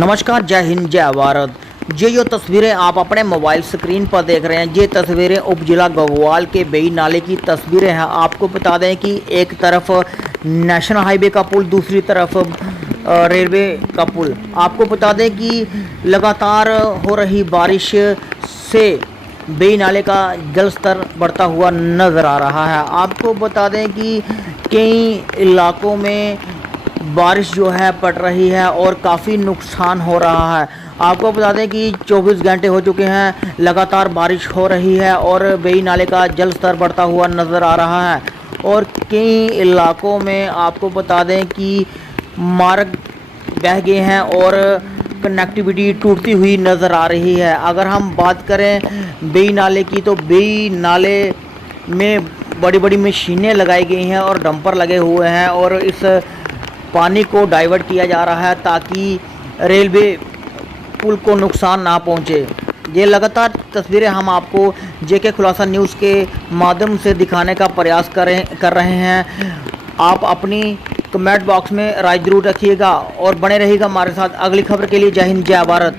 नमस्कार, जय हिंद, जय भारत। ये जो तस्वीरें आप अपने मोबाइल स्क्रीन पर देख रहे हैं, ये तस्वीरें उपजिला गगवाल के बेई नाले की तस्वीरें हैं। आपको बता दें कि एक तरफ नेशनल हाईवे का पुल, दूसरी तरफ रेलवे का पुल। आपको बता दें कि लगातार हो रही बारिश से बेई नाले का जल स्तर बढ़ता हुआ नज़र आ रहा है। आपको बता दें कि कई इलाकों में बारिश जो है पड़ रही है और काफ़ी नुकसान हो रहा है। आपको बता दें कि 24 घंटे हो चुके हैं, लगातार बारिश हो रही है और बेई नाले का जल स्तर बढ़ता हुआ नज़र आ रहा है। और कई इलाकों में आपको बता दें कि मार्ग बह गए हैं और कनेक्टिविटी टूटती हुई नज़र आ रही है। अगर हम बात करें बेई नाले की, तो बेई नाले में बड़ी बड़ी मशीनें लगाई गई हैं और डंपर लगे हुए हैं और इस पानी को डाइवर्ट किया जा रहा है ताकि रेलवे पुल को नुकसान ना पहुंचे। ये लगातार तस्वीरें हम आपको जेके खुलासा न्यूज़ के माध्यम से दिखाने का प्रयास कर रहे हैं। आप अपनी कमेंट बॉक्स में राय जरूर रखिएगा और बने रहिएगा हमारे साथ। अगली खबर के लिए जय हिंद, जय भारत।